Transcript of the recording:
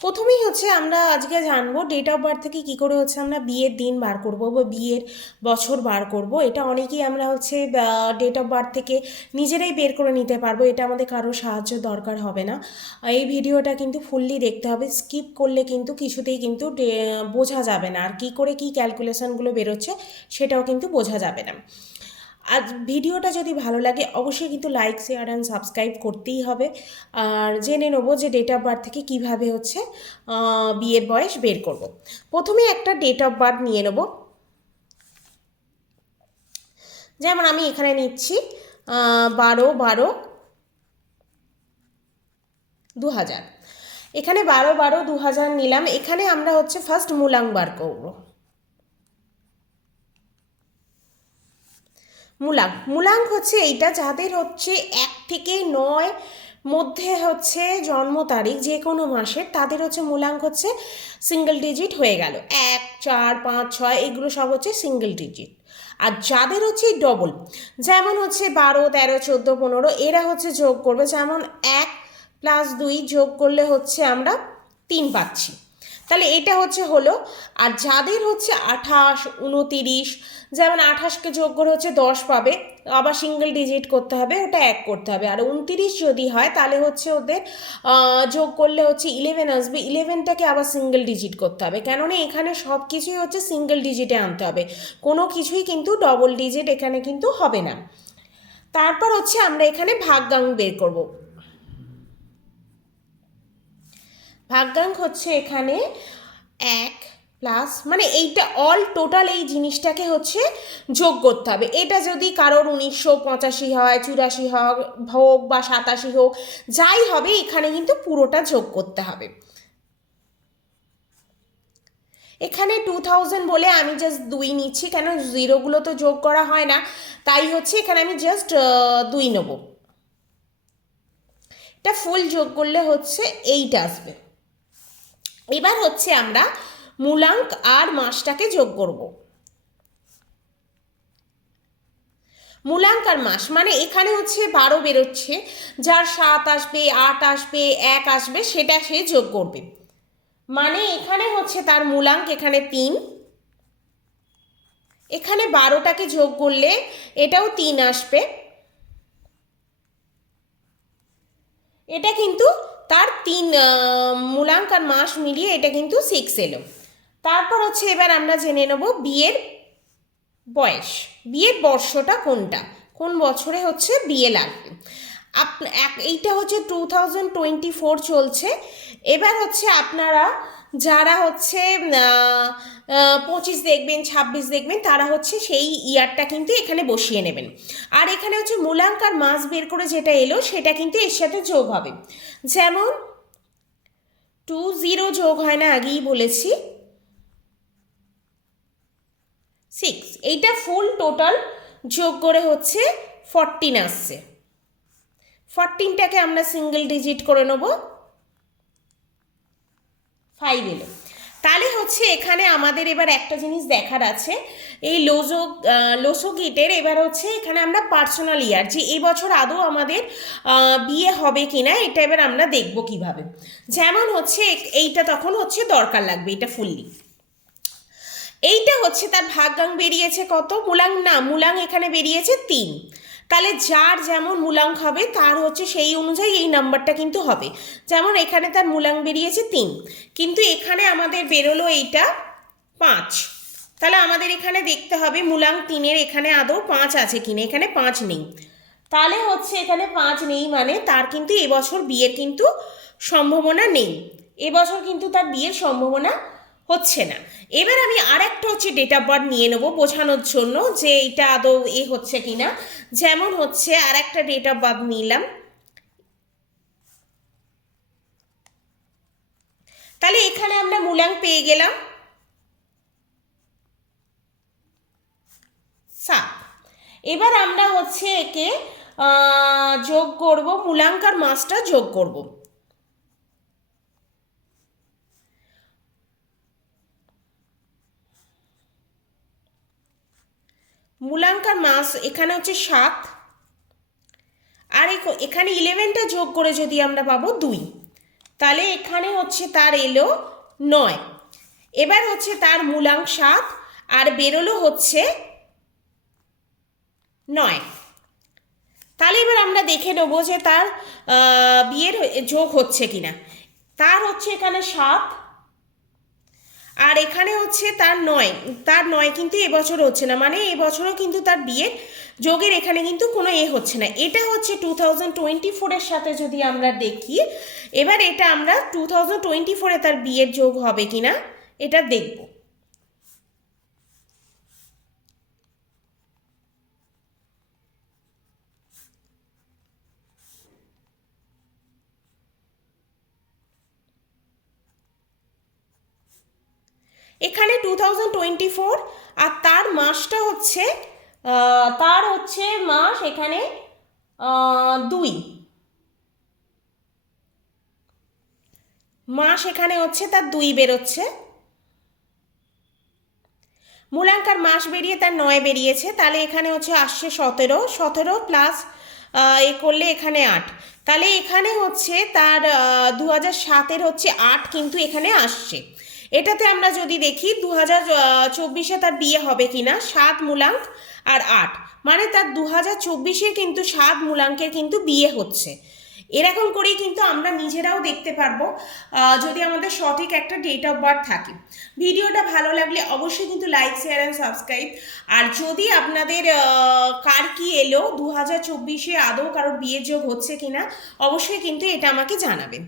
প্রথমেই হচ্ছে আমরা আজকে জানব ডেট অফ বার্থ থেকে কী করে হচ্ছে আমরা বিয়ের দিন বার করব বা বিয়ের বছর বার করব। এটা অনেকেই আমরা হচ্ছে ডেট অফ বার্থ থেকে নিজেরাই বের করে নিতে পারব। এটা আমাদের কারও সাহায্য দরকার হবে না। এই ভিডিওটা কিন্তু ফুললি দেখতে হবে। স্কিপ করলে কিন্তু কিছুতেই কিন্তু বোঝা যাবে না। আর কী করে কী ক্যালকুলেশনগুলো বেরোচ্ছে সেটাও কিন্তু বোঝা যাবে না। আজ ভিডিওটা যদি ভালো লাগে, অবশ্যই কিন্তু লাইক শেয়ার অ্যান্ড সাবস্ক্রাইব করতেই হবে। আর জেনে নেব যে ডেট অফ বার্থ থেকে কীভাবে হচ্ছে বিয়ের বয়স বের করব। প্রথমে একটা ডেট অফ বার্থ নিয়ে নেব। যেমন আমি এখানে নিচ্ছি বারো বারো দু হাজার এখানে বারো বারো দু হাজার নিলাম। এখানে আমরা হচ্ছে ফার্স্ট মূলাং বার করব। মূলাং। মূলাং হচ্ছে এইটা যাদের হচ্ছে এক থেকে নয় মধ্যে হচ্ছে জন্ম তারিখ যে কোনো মাসের, তাদের হচ্ছে মূলাঙ্ক হচ্ছে সিঙ্গেল ডিজিট হয়ে গেল। এক, চার, পাঁচ, ছয় এগুলো সব হচ্ছে সিঙ্গেল ডিজিট আর যাদের হচ্ছে ডবল যেমন হচ্ছে বারো, তেরো, চোদ্দ, পনেরো, এরা হচ্ছে যোগ করবে। যেমন এক প্লাস দুই যোগ করলে হচ্ছে আমরা তিন পাচ্ছি। তাহলে এটা হচ্ছে হলো, আর যাদের হচ্ছে আঠাশ, উনতিরিশ, যেমন আঠাশকে যোগ করে হচ্ছে দশ পাবে, আবার সিঙ্গেল ডিজিট করতে হবে, ওটা এক করতে হবে। আর উনতিরিশ যদি হয়, তাহলে হচ্ছে ওদের যোগ করলে হচ্ছে ইলেভেন আসবে ইলেভেনটাকে আবার সিঙ্গেল ডিজিট করতে হবে। কেননা এখানে সব কিছুই হচ্ছে সিঙ্গেল ডিজিটে আনতে হবে। কোনো কিছুই কিন্তু ডবল ডিজিট এখানে কিন্তু হবে না। তারপর হচ্ছে আমরা এখানে ভাগ্যাঙ্ক বের করব। ভাগ্যাঙ্ক হচ্ছে এখানে এক প্লাস মানে এইটা অল টোটাল এই জিনিসটাকে হচ্ছে যোগ করতে হবে। এটা যদি কারোর উনিশশো পঁচাশি হয়, চুরাশি হোক হোক বা সাতাশি হোক, যাই হবে, এখানে কিন্তু পুরোটা যোগ করতে হবে। এখানে টু থাউজেন্ড বলে আমি জাস্ট দুই নিচ্ছি, কেন জিরোগুলো তো যোগ করা হয় না। তাই হচ্ছে এখানে আমি জাস্ট দুই নেব। এটা ফুল যোগ করলে হচ্ছে এইট আসবে। এবার হচ্ছে আমরা মূলাঙ্ক আর মাসটাকে যোগ করব। মূলাঙ্ক আর মাস মানে এখানে হচ্ছে বারো বেরোচ্ছে, যার সাত আসবে, আট আসবে, এক আসবে, সেটা সে যোগ করবে। মানে এখানে হচ্ছে তার মূলাঙ্ক এখানে তিন। এখানে বারোটাকে যোগ করলে এটাও তিন আসবে। এটা কিন্তু তার তিন আহ, মূলাঙ্ক আর মাস মিলিয়ে এটা কিন্তু সিক্স এলো। তারপর হচ্ছে এবার আমরা জেনে নেব বিয়ের বয়স। বিয়ের বর্ষটা কোনটা? কোন বছরে হচ্ছে বিয়ে লাগবে? আপ এইটা হচ্ছে টু থাউজেন্ড টোয়েন্টি ফোর চলছে। এবার হচ্ছে আপনারা যারা হচ্ছে পঁচিশ দেখবেন, ছাব্বিশ দেখবেন, তারা হচ্ছে সেই ইয়ারটা কিন্তু এখানে বসিয়ে নেবেন। আর এখানে হচ্ছে মূলাঙ্ক আর মাস বের করে যেটা এলো, সেটা কিন্তু এর সাথে যোগ হবে। যেমন, টু জিরো যোগ হয় না, আগেই বলেছি। সিক্স, এইটা ফুল টোটাল যোগ করে হচ্ছে ফরটিন আসছে। ফরটিনটাকে আমরা সিঙ্গেল ডিজিট করে নেব। ফাইভ এলো। তাহলে হচ্ছে এখানে আমাদের এবার একটা জিনিস দেখার আছে। এই লোজো লোসোগিটের এবার হচ্ছে এখানে আমরা পার্সোনাল ইয়ার যে এই বছর আদৌ আমাদের বিয়ে হবে কিনা এটা এবার আমরা দেখব কীভাবে। যেমন হচ্ছে এইটা তখন হচ্ছে দরকার লাগবে, এটা ফুললি এইটা হচ্ছে তার ভাগ্যাং বেরিয়েছে কত? মূলাং না, মূলাং এখানে বেরিয়েছে তিন। তাহলে যার যেমন মূলাঙ্ক হবে, তার হচ্ছে সেই অনুযায়ী এই নাম্বারটা কিন্তু হবে। যেমন এখানে তার মূলাঙ্ক বেরিয়েছে তিন, কিন্তু এখানে আমাদের বেরোলো এইটা পাঁচ। তাহলে আমাদের এখানে দেখতে হবে মূলাঙ্ক তিনের এখানে আদৌ পাঁচ আছে কিনা, এখানে পাঁচ নেই। তাহলে হচ্ছে এখানে পাঁচ নেই মানে তার কিন্তু এবছর বিয়ের কিন্তু সম্ভাবনা নেই। এবছর কিন্তু তার বিয়ের সম্ভাবনা হচ্ছে না। এবার আমি আর একটা হচ্ছে ডেট অফ বার্থ নিয়ে নেব বোঝানোর জন্য যে এটা আদৌ এ হচ্ছে কিনা। যেমন হচ্ছে আর একটা ডেট অফ বার্থ নিলাম। তাহলে এখানে আমরা মূলাঙ্ক পেয়ে গেলাম। সাত এবার আমরা হচ্ছে একে যোগ করব মূলাঙ্কার মাসটা যোগ করব। মূলাঙ্কার মাস, এখানে হচ্ছে সাত। আর এখ- এখানে ইলেভেনটা যোগ করে যদি আমরা পাবো দুই। তাহলে এখানে হচ্ছে তার এলো নয়। এবার হচ্ছে তার মূলাঙ্ক সাত, আর বেরোলো হচ্ছে নয়। তাহলে এবার আমরা দেখে নেব যে তার বিয়ের যোগ হচ্ছে কিনা। তার হচ্ছে এখানে সাত আর এখানে হচ্ছে তার নয়। তার নয় কিন্তু এবছর হচ্ছে না। মানে এবছরও কিন্তু তার বিয়ে। যোগের এখানে কিন্তু কোনো এ হচ্ছে না। এটা হচ্ছে টু থাউজেন্ড টোয়েন্টি ফোরের সাথে যদি আমরা দেখি, এবার এটা আমরা টু থাউজেন্ড টোয়েন্টি ফোরে তার বিয়ের যোগ হবে কি না এটা দেখব। এখানে টু টোয়েন্টি ফোর আর তার মাসটা হচ্ছে তার হচ্ছে মাস এখানে দুই। মাস এখানে হচ্ছে, তার দুই বেরোচ্ছে। মূলাঙ্কার মাস বেরিয়ে তার নয় বেরিয়েছে, তাহলে এখানে হচ্ছে আসছে সতেরো। সতেরো প্লাস এ করলে এখানে আট। তাহলে এখানে হচ্ছে তার দু হাজার সাতের হচ্ছে আট কিন্তু এখানে আসছে। এটাতে আমরা যদি দেখি দু হাজার চব্বিশে তার বিয়ে হবে কিনা, সাত মূলাঙ্ক আর আট। মানে তার দু হাজার চব্বিশে কিন্তু সাত মূলাঙ্কের কিন্তু বিয়ে হচ্ছে। এরকম করেই কিন্তু আমরা নিজেরাও দেখতে পারব যদি আমাদের সঠিক একটা ডেট অফ বার্থ থাকে। ভিডিওটা ভালো লাগলে অবশ্যই কিন্তু লাইক শেয়ার অ্যান্ড সাবস্ক্রাইব আর যদি আপনাদের কার কি এলো দু হাজার চব্বিশে আদৌ কারোর বিয়ের যোগ হচ্ছে কিনা, অবশ্যই কিন্তু এটা আমাকে জানাবেন।